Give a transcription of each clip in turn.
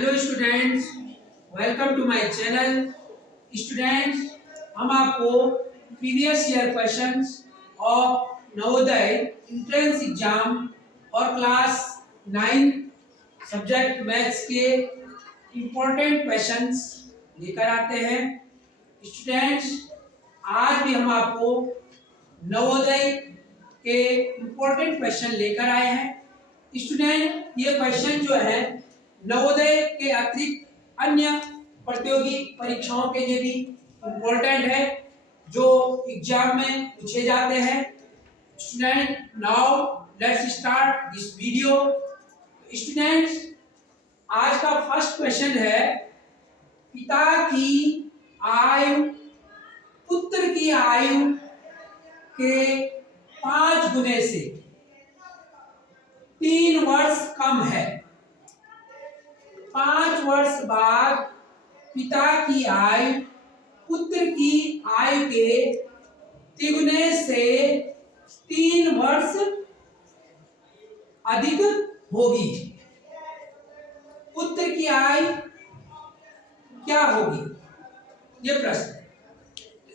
Hello students, welcome to my channel. Students, हम आपको previous year questions of Navodaya entrance exam और class 9 subject maths के important questions लेकर आते हैं। स्टूडेंट्स, आज भी हम आपको नवोदय के इम्पोर्टेंट क्वेश्चन लेकर आए हैं। स्टूडेंट, ये क्वेश्चन जो है नवोदय के अतिरिक्त अन्य प्रतियोगी परीक्षाओं के लिए भी इम्पोर्टेंट है, जो एग्जाम में पूछे जाते हैं। Student, now let's start this video. Students, आज का फर्स्ट क्वेश्चन है, पिता की आयु पुत्र की आयु के 5 गुने से 3 वर्ष कम है। 5 वर्ष बाद पिता की आयु पुत्र की आयु के तिगुने से 3 वर्ष अधिक होगी। पुत्र की आयु क्या होगी, ये प्रश्न।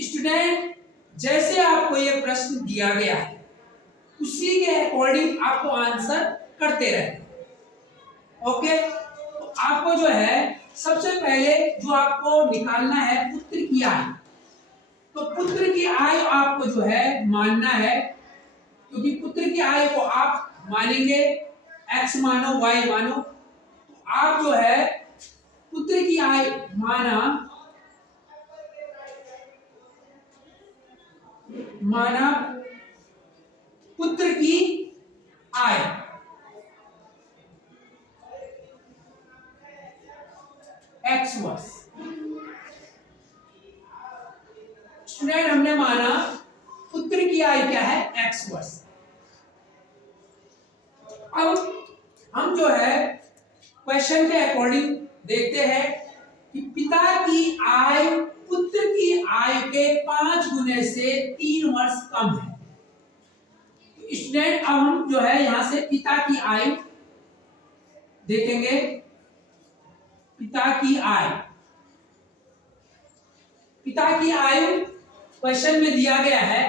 स्टूडेंट, जैसे आपको ये प्रश्न दिया गया है उसी के अकॉर्डिंग आपको आंसर करते रहना। ओके, तो आपको जो है सबसे पहले जो आपको निकालना है पुत्र की आयु। तो पुत्र की आयु आपको जो है मानना है, क्योंकि पुत्र की आयु को आप मानेंगे x मानो y मानो, तो आप जो है पुत्र की आयु माना पुत्र की आयु x वर्ष। स्टूडेंट, हमने माना पुत्र की आयु क्या है, x वर्ष। अब हम जो है क्वेश्चन के अकॉर्डिंग देखते हैं कि पिता की आयु पुत्र की आयु के 5 गुने से 3 वर्ष कम है। स्टूडेंट, अब हम जो है यहां से पिता की आयु देखेंगे। पिता की आयु क्वेश्चन में दिया गया है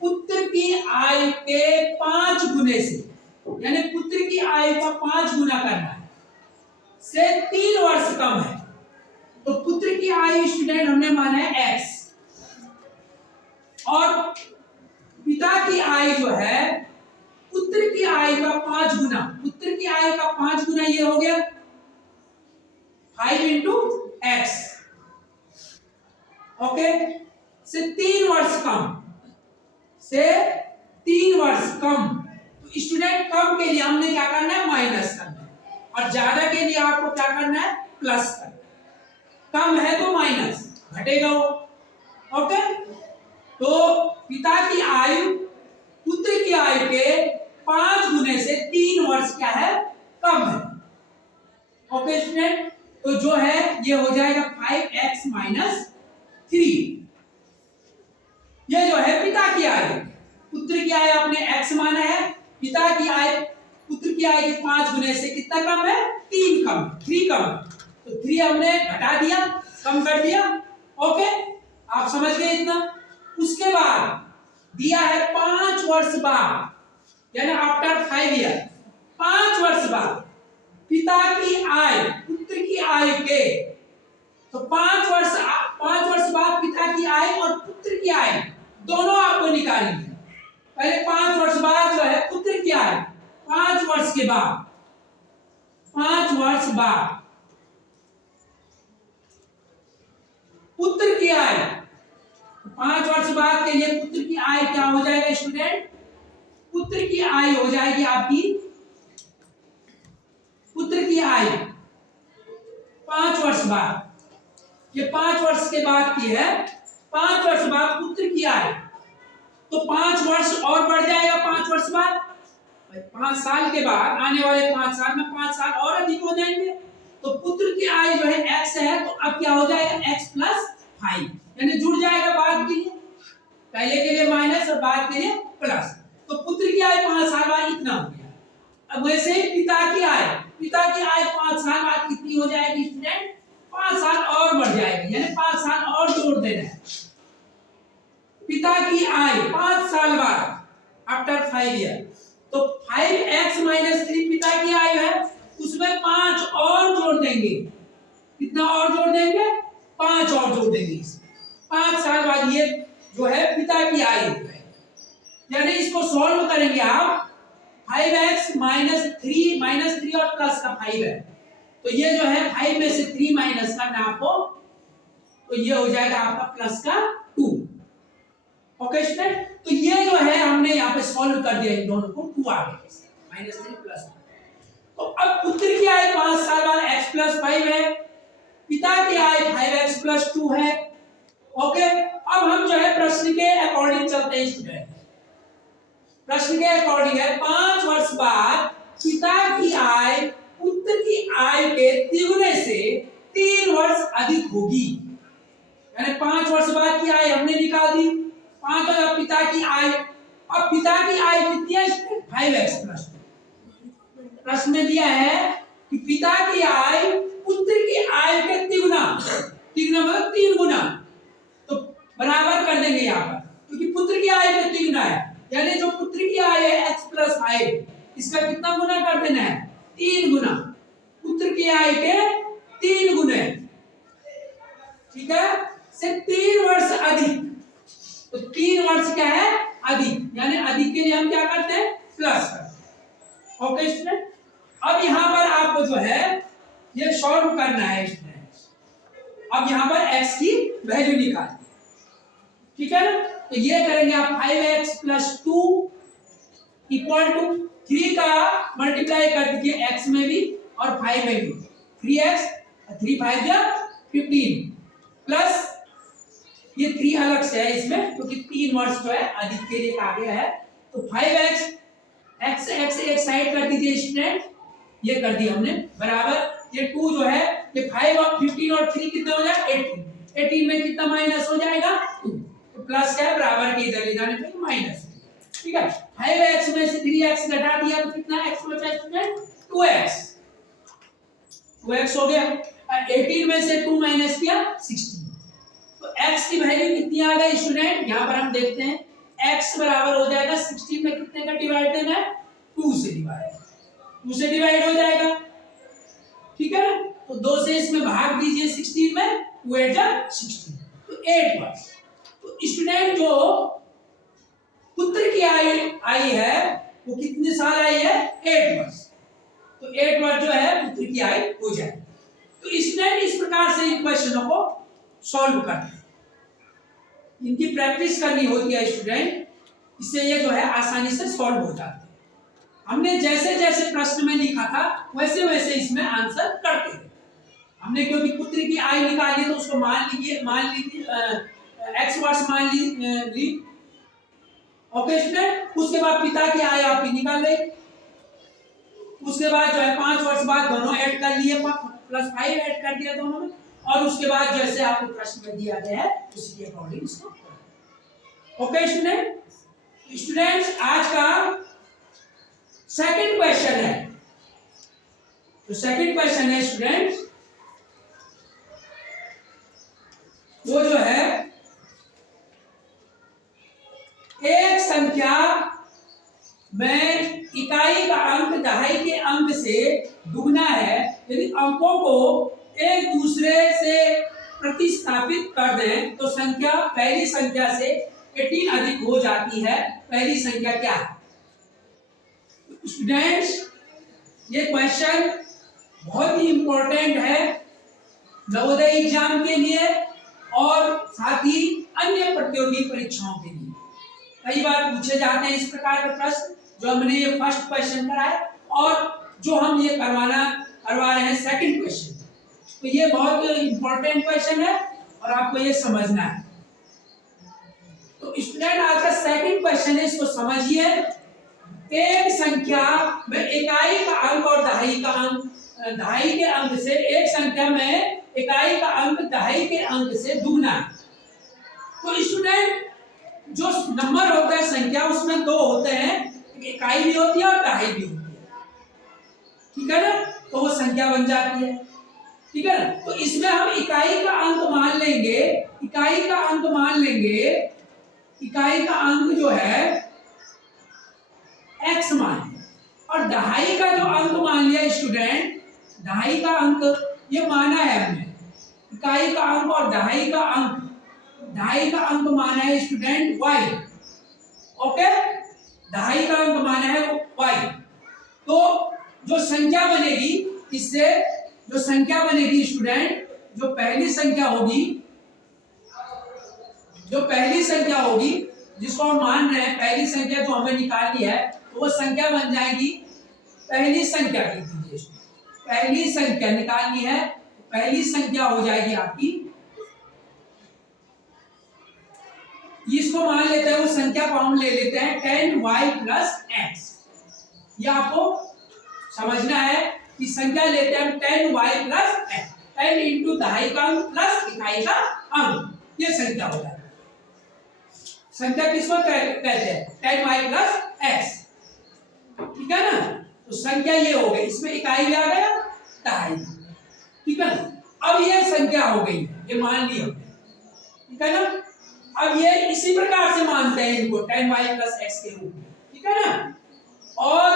पुत्र की आयु के 5 गुने से, यानी पुत्र की आयु का 5 गुना करना है, से 3 वर्ष कम है। तो पुत्र की आयु स्टूडेंट हमने माना है x, और पिता की आयु जो है पुत्र की आयु का 5 गुना। पुत्र की आयु का 5 गुना ये हो गया 5 इंटू x। ओके, से 3 वर्ष कम, से 3 वर्ष कम। तो स्टूडेंट, कम के लिए हमने क्या करना है, माइनस करना है, और ज्यादा के लिए आपको क्या करना है, प्लस करना है। कम है तो माइनस, घटेगा वो। ओके, तो पिता की आयु पुत्र की आयु के 5 गुने से 3 वर्ष क्या है, कम है। ओके स्टूडेंट, तो जो है ये हो जाएगा 5x माइनस 3। ये जो है पिता की आयु। पुत्र की आयु आपने x माना है, पिता की आयु पुत्र की आयु के 5 गुने से कितना कम है, 3 कम, 3 कम। तो 3 हमने घटा दिया, कम कर दिया। ओके, आप समझ गए इतना। उसके बाद दिया है 5 वर्ष बाद, यानी आफ्टर 5 ईयर, 5 वर्ष बाद पिता की आयु पुत्र की आयु के, तो 5 वर्ष बाद पिता की आयु और पुत्र की आयु दोनों आपको निकालनी है। पहले 5 वर्ष बाद जो है पुत्र की आयु, 5 वर्ष के बाद, 5 वर्ष बाद पुत्र की आयु। 5 वर्ष बाद के लिए पुत्र की आयु क्या हो जाएगा स्टूडेंट, पुत्र की आयु हो जाएगी आपकी, पुत्र की आयु 5 वर्ष बाद, ये 5 वर्ष के बाद की है। 5 वर्ष बाद पुत्र की आयु, तो 5 वर्ष और बढ़ जाएगा। 5 वर्ष बाद 5 साल के बाद, आने वाले 5 साल में 5 साल और अधिक हो जाएंगे। तो पुत्र की आयु जो है x है, तो अब क्या हो जाएगा, x प्लस 5, यानी जुड़ जाएगा बाद के लिए, पहले के लिए माइनस और बाद के लिए प्लस। तो पुत्र की आयु 5 साल बाद इतना हो गया। अब वैसे ही पिता की आयु 5 साल बाद कितनी कितनी हो जाएगी स्टूडेंट, 5 साल और बढ़ जाएगी, यानी 5 साल और जोड़ देना है। पिता की आय 5 साल बाद, आफ्टर 5 ईयर, तो 5x माइनस 3 पिता की आय है, उसमें 5 और जोड़ देंगे। कितना और जोड़ देंगे, 5 और जोड़ देंगे। 5 साल बाद ये जो है पिता की आय है, यानी इसको सॉल्व करेंगे आप। 5x माइनस 3 और प्लस का 5 है, तो ये जो है 5 में से 3 माइनस करना आपको, तो ये हो जाएगा आपका प्लस का 2। ओके स्टूडेंट, तो ये जो है हमने यहाँ पे सॉल्व कर दिया, इन दोनों को 2 आ गया, -3 प्लस 2। तो अब पुत्र की आय 5 साल बाद x प्लस 5 है, पिता की आय 5x प्लस 2 है। ओके, अब हम जो है प्रश्न के अकॉर्डिंग चलते हैं स्टूडेंट। प्रश्न के अकॉर्डिंग है 5 वर्ष बाद पिता की आय पुत्र की आय के तिगुने से 3 वर्ष अधिक होगी, यानी 5 वर्ष बाद की आय हमने निकाल दी, 5 वर्ष पिता की आय। अब पिता की आय कितनी है, 5x प्लस 2। प्रश्न में दिया है कि पिता की आय पुत्र की आय के तिगुना, तिगुना मतलब 3 गुना, तो बराबर कर देंगे यहाँ पर, क्योंकि पुत्र की आय के तिगुना है, यानी जो पुत्र की आय है x प्लस 5, इसका कितना गुना कर देना है, 3 गुना, पुत्र की आय के 3 गुने, ठीक है, से 3 वर्ष अधिक। तो 3 वर्ष क्या है, अधिक, यानी अधिक के लिए हम क्या करते हैं, प्लस करते हैं। ओके स्टूडेंट, अब यहां पर आपको जो है ये सॉल्व करना है स्टूडेंट। अब यहां पर x की वैल्यू निकालनी, ठीक है ना, तो ये करेंगे आप 5x प्लस 2 इक्वल टू 3 का मल्टीप्लाई कर दीजिए x में भी और 5 में भी, 3x 3 5 या 15 प्लस ये 3 अलग से है इसमें, क्योंकि 3 वर्ष जो है अधिक के लिए कहा गया है। तो 5x x एक साइड कर दीजिए स्टूडेंट, ये कर दिया हमने बराबर, ये 2 जो है ये 5 और 15 और 3 कितना हो जाएगा, 18, 18 में कितना माइनस हो जाएगा, 2, तो प्लस क्या है बराबर के इधर ले जाने पे माइनस, ठीक है। 5x में से 3x घटा दिया तो कितना x बचा स्टूडेंट, 2x, 2x हो गया। 18 में से 2 माइनस किया 16, तो x की वैल्यू कितनी आ गई स्टूडेंट, यहां पर हम देखते हैं x बराबर हो जाएगा 16 में कितने का डिवाइड देना है, 2 से डिवाइड हो जाएगा, ठीक है ना, तो 2 से इसमें भाग दीजिए 16 में, 2 8 जा 16, तो 8 वर्ष। तो स्टूडेंट जो पुत्र की आई है वो कितने साल आई है, 8 वर्ष, तो 8 वर्ष जो है पुत्र की आय हो जाए। तो स्टूडेंट इस प्रकार से इन क्वेश्चनों को सॉल्व करते हैं, इनकी प्रैक्टिस करनी होती है स्टूडेंट, इससे ये जो है आसानी से सॉल्व हो जाते हैं। हमने जैसे जैसे प्रश्न में लिखा था वैसे वैसे इसमें आंसर करते हैं हमने, क्योंकि पुत्र की आय निकाली तो उसको मान लीजिए x वर्ष मान ली, ओके स्टूडेंट। उसके बाद पिता की आय आपकी निकाल गई, उसके बाद जो है 5 वर्ष बाद दोनों ऐड कर लिए, प्लस 5 ऐड कर दिया दोनों में, और उसके बाद जैसे आपको प्रश्न में दिया गया है उसी के अकॉर्डिंग इसको करें। ओके स्टूडेंट्स, आज का सेकंड क्वेश्चन है, तो सेकंड क्वेश्चन है स्टूडेंट्स, वो जो है एक संख्या में इकाई का अंक दहाई के अंक से दुगना है, यदि अंकों को एक दूसरे से प्रतिस्थापित कर दें तो संख्या पहली संख्या से 18 अधिक हो जाती है, पहली संख्या क्या है। स्टूडेंट्स, ये क्वेश्चन बहुत ही इंपॉर्टेंट है नवोदय एग्जाम के लिए और साथ ही अन्य प्रतियोगी परीक्षाओं के लिए। कई बार पूछे जाते हैं इस प्रकार के प्रश्न, जो हमने ये फर्स्ट क्वेश्चन करा है और जो हम ये करवा रहे हैं सेकंड क्वेश्चन, तो ये बहुत इंपॉर्टेंट क्वेश्चन है और आपको ये समझना है। तो स्टूडेंट, आज का सेकंड क्वेश्चन है, इसको समझिए। एक संख्या में इकाई का अंक और दहाई का अंक, दहाई के अंक से, एक संख्या में इकाई का अंक दहाई के अंक से दुगना है। तो स्टूडेंट, जो नंबर होता है संख्या, उसमें 2 होते हैं, इकाई भी होती है और दहाई भी होती है, ठीक है ना, तो वो संख्या बन जाती है। ठीक है ना। तो इसमें हम इकाई का अंक मान लेंगे, इकाई का अंक मान लेंगे, इकाई का अंक जो है x मान लिया, और दहाई का जो अंक मान लिया स्टूडेंट, दहाई का अंक ये माना है हमने, इकाई का अंक और दहाई का अंक, दहाई का अंक माना है स्टूडेंट y, ओके, दहाई का अंक माना है y। तो जो संख्या बनेगी इससे, जो संख्या बनेगी स्टूडेंट, जो पहली संख्या होगी, जो पहली संख्या होगी जिसको हम मान रहे हैं, पहली संख्या जो हमें निकालनी है, तो वो संख्या बन जाएगी, पहली संख्या लिख दीजिए, पहली संख्या निकालनी है, पहली संख्या हो जाएगी आपकी, इसको मान लेते हैं, वो संख्या को हम ले लेते हैं 10y प्लस x। ये आपको समझना है कि संख्या लेते हैं 10y प्लस x, 10 इंटू दहाई का अंक प्लस इकाई का अंक, ये संख्या हो जाएगी। संख्या किसको कहते हैं? 10y प्लस x, ठीक है ना। तो संख्या ये हो गई, इसमें इकाई भी आ गया, दहाई, ठीक है ना। अब ये संख्या हो गई, ये मान ली हमने, ठीक है ना। अब ये इसी प्रकार से मानते हैं इनको 10y प्लस x के रूप में, ठीक है ना। और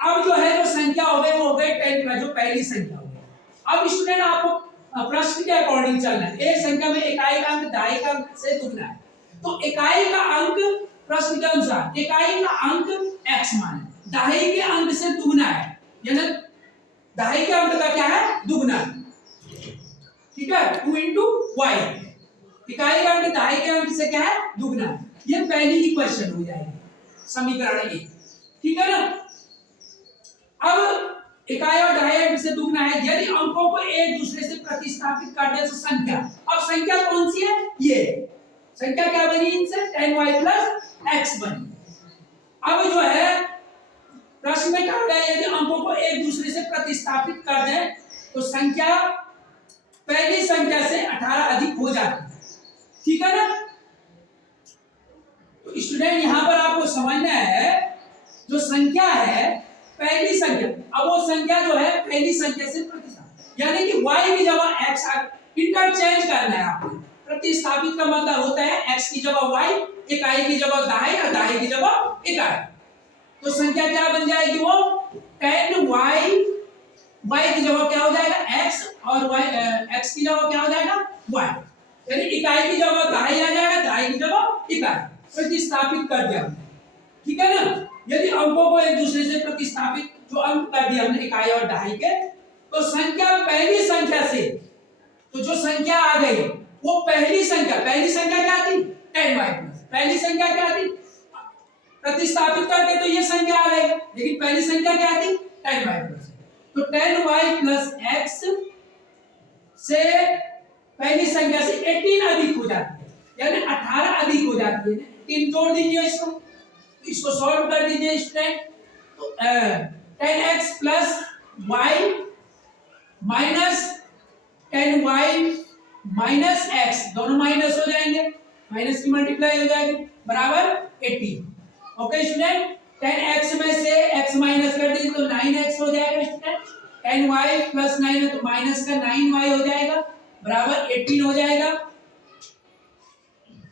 अब जो है, जो संख्या हो गई वो हो गई 10 प्लस, जो पहली संख्या हो गई। अब स्टूडेंट आपको प्रश्न के अकॉर्डिंग चलना है, एक संख्या में इकाई का अंक दहाई का अंक से दुगना है, तो इकाई का अंक प्रश्न के अनुसार इकाई का अंक x माने, दहाई के अंक से दुगना है, यानी दहाई के अंक का क्या है? दुगना, ठीक है, 2 इंटू वाई, इकाई का अंक दहाई के अंक से क्या है? दुगना। ये पहली इक्वेशन हो जाएगी, समीकरण 1, ठीक है ना। अब इकाई और दहाई अंक से दुगना है, यदि अंकों को एक दूसरे से प्रतिस्थापित कर दे तो संख्या, अब संख्या कौन सी है? ये संख्या क्या बनी इनसे? 10y प्लस x बनी। अब जो है प्रश्न में कहा गया यदि अंकों को एक दूसरे से प्रतिस्थापित कर दें तो संख्या पहली संख्या से 18 अधिक हो जाती है, ठीक है ना। तो स्टूडेंट यहां पर आपको समझना है, जो संख्या है पहली संख्या, अब वो संख्या जो है पहली संख्या से प्रतिस्थापित, यानी कि y की जगह x इंटरचेंज करना है आपको। प्रतिस्थापित का मतलब होता है x की जगह y, इकाई की जगह दहाई और दहाई की जगह इकाई। तो संख्या क्या बन जाएगी? वो 10y, y की जगह क्या हो जाएगा? x, और y x की जगह क्या हो जाएगा? y, यानी इकाई की जगह दहाई आ जाएगा, दहाई की जगह इकाई, प्रतिस्थापित कर दिया, ठीक है ना। यदि अंकों को एक दूसरे से प्रतिस्थापित जो अंक कर दिया हमने इकाई और दहाई के, तो संख्या पहली संख्या से, तो जो संख्या आ गई वो पहली संख्या क्या थी? 10y प्लस, पहली संख्या क्या थी? प्रतिस्थापित करके तो ये संख्या आ गई, लेकिन पहली संख्या क्या थी? 10y plus. तो 10y प्लस x से पहली संख्या से 18 अधिक हो जाती है, यानी 18 अधिक हो जाती है। 3 जोड़ दीजिए इसको सॉल्व कर दीजिए स्टूडेंट। तो 10x plus y minus 10y minus x, दोनों माइनस हो जाएंगे, माइनस की मल्टीप्लाई हो जाएगी, बराबर 18। ओके स्टूडेंट, 10x में से x माइनस कर दीजिए तो 9x हो जाएगा स्टूडेंट, 10y प्लस 9 है तो माइनस का 9y हो जाएगा, बराबर 18 हो जाएगा।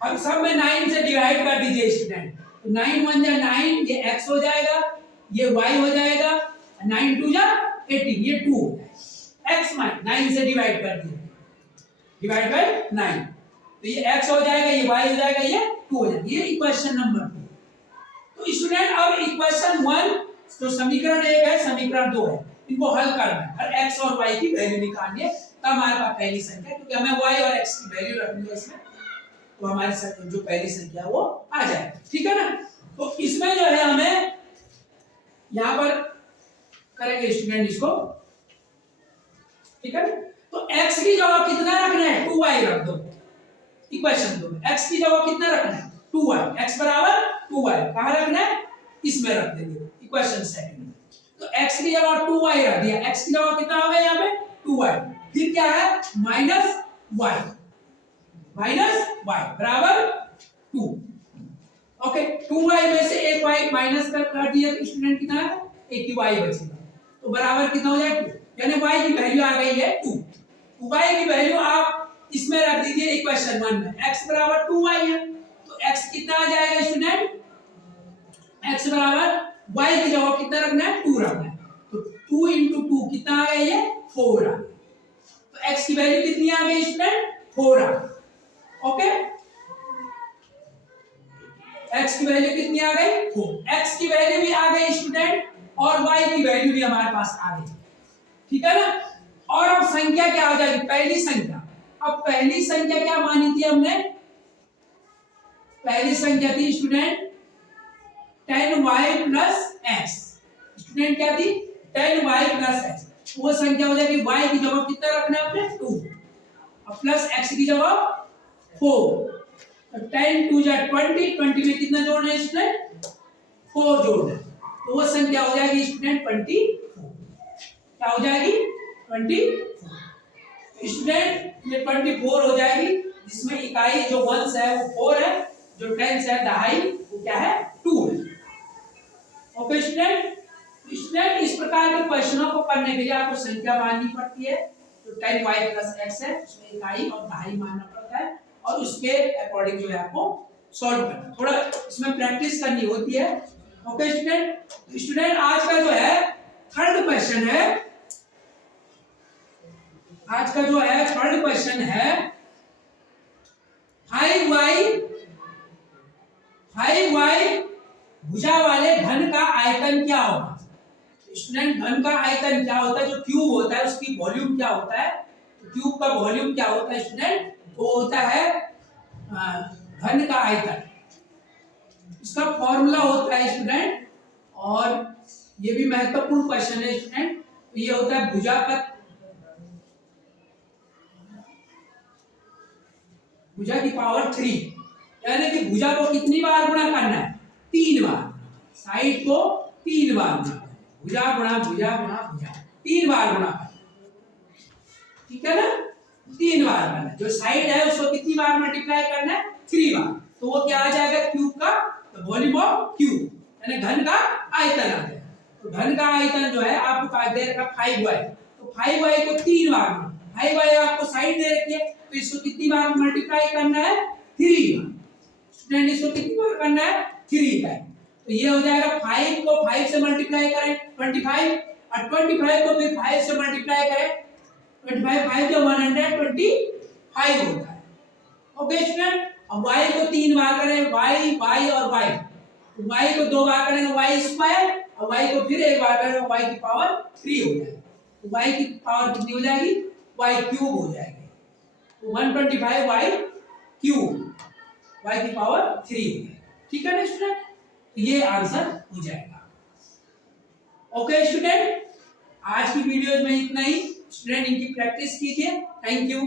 अब सब में 9 से डिवाइड कर दीजिए स्टूडेंट, तो 9 1 जा 9, ये x हो जाएगा, ये y हो जाएगा, 9 2 जा 18, ये 2 हो जाएगा। x माइनस 9 से डिवाइड कर दिया, डिवाइड बाय 9, तो ये x हो जाएगा, ये y हो जाएगा, ये 2 हो जाएगा। ये इक्वेशन नंबर 2। तो स्टूडेंट अब इक्वेशन 1, तो समीकरण 1 है, समीकरण 2 है, इनको हल करना है और x और y की वैल्यू निकालनी है, तब हमारे पास पहली संख्या, क्योंकि हमें y और x की वैल्यू रखनी है इसमें, तो हमारी जो पहली संख्या वो आ जाए, ठीक है ना। तो इसमें जो है हमें यहां पर करेंगे स्टूडेंट इसको, ठीक है। तो x की जगह कितना रखना है? 2y रख दो इक्वेशन 2 में, x की जगह कितना रखना है? 2y, x बराबर 2y, कहां रखना है? इसमें रख देंगे इक्वेशन सेकंड में। तो x की जगह 2y रख दिया, x की जगह कितना आ गया यहाँ पे? 2y, फिर क्या है? माइनस y, बराबर 2। ओके, 2y में से एक y माइनस कर दिया तो स्टूडेंट कितना है? एक ही y बचेगा, तो बराबर कितना हो जाएगा? 2, यानी y की वैल्यू आ गई है 2। y की वैल्यू आप इसमें रख दीजिए इक्वेशन 1 में, x बराबर 2y है तो x कितना आ जाएगा स्टूडेंट, x बराबर y की जगह कितना रखना है, 2 रखना है, तो 2 into 2 कितना आ गया, ये 4 आ गया। तो x की वैल्यू कितनी आ गई स्टूडेंट, 4 आ गई। ओके, x की वैल्यू कितनी आ गई, 4। x की वैल्यू भी आ गई स्टूडेंट और y की वैल्यू भी हमारे पास आ गई, ठीक है ना। और अब संख्या क्या हो जाएगी, पहली संख्या। अब पहली संख्या क्या मानी थी हमने, पहली संख्या थी student 10y plus x। Student क्या थी, 10y प्लस x। वो संख्या हो जाएगी y की जगह कितना रखना है आपने, 2 और प्लस x की जगह 4। तो 10 2 जा 20, 20 में कितना जोड़ना है स्टूडेंट, 4 जोड़ना है, तो वो संख्या हो जाएगी स्टूडेंट 24। क्या हो जाएगी, 24। स्टूडेंट ये 24 हो जाएगी, जिसमें इकाई जो वंश है वो 4 है, जो टेंस है दहाई वो क्या है, 2 है। ओके स्टूडेंट, स्टूडेंट इस प्रकार के क्वेश्चनों को करने के लिए आपको संख्या माननी पड़ती है, तो 10y प्लस x है, उसमें इकाई और दहाई मानना पड़ता है और उसके अकॉर्डिंग जो है आपको सॉल्व करना, थोड़ा इसमें प्रैक्टिस करनी होती है। ओके स्टूडेंट, स्टूडेंट आज का जो है थर्ड क्वेश्चन है, आज का जो है थर्ड क्वेश्चन है 5y भुजा वाले घन का आयतन क्या होगा। स्टूडेंट घन का आयतन क्या होता है, जो क्यूब होता है उसकी वॉल्यूम क्या होता है, तो क्यूब का वॉल्यूम क्या होता है स्टूडेंट, वो होता है घन का आयतन। इसका फॉर्मूला होता है स्टूडेंट, और ये भी महत्वपूर्ण क्वेश्चन है स्टूडेंट, तो ये होता है भुजा का, भुजा की पावर 3, यानी कि भुजा को कितनी बार गुणा करना है, 3 बार, साइड को 3 बार गुणा, भुजा गुणा भुजा गुणा भुजा, 3 बार गुणा करना, ठीक है ना, 3 बार करना। जो साइड है उसको कितनी बार मल्टीप्लाई करना है, 3 बार, तो वो क्या आ जाएगा, क्यूब का वॉल्यूम ऑफ क्यूब, यानी घन का आयतन आ जाएगा। तो घन का आयतन जो है आपको पास दे रखा 5y, तो 5y को 3 बार, 5y आपको साइड दे रखी है, तो इसको कितनी बार मल्टीप्लाई करना है, 3 बार। स्टूडेंट इसको कितनी बार करना है, 3 टाइम, तो ये हो जाएगा 5 को 5 से मल्टीप्लाई करें 25, और 25 को फिर 5 से मल्टीप्लाई करें 25, 5 जो 125 होता है। ओके स्टूडेंट, अब y को 3 बार करें, y और y, तो y को 2 बार करेंगे y स्क्वायर, और y को फिर 1 बार करेंगे y की पावर 3 हो जाएगी, तो y की पावर कितनी हो जाएगी, y क्यूब हो जाएगी, तो 125y क्यूब, y की पावर 3 हो जाएगी, ठीक है ना स्टूडेंट, ये आंसर हो जाएगा। ओके स्टूडेंट, आज की वीडियो में इतना ही। स्टूडेंट इनकी प्रैक्टिस कीजिए। Thank you.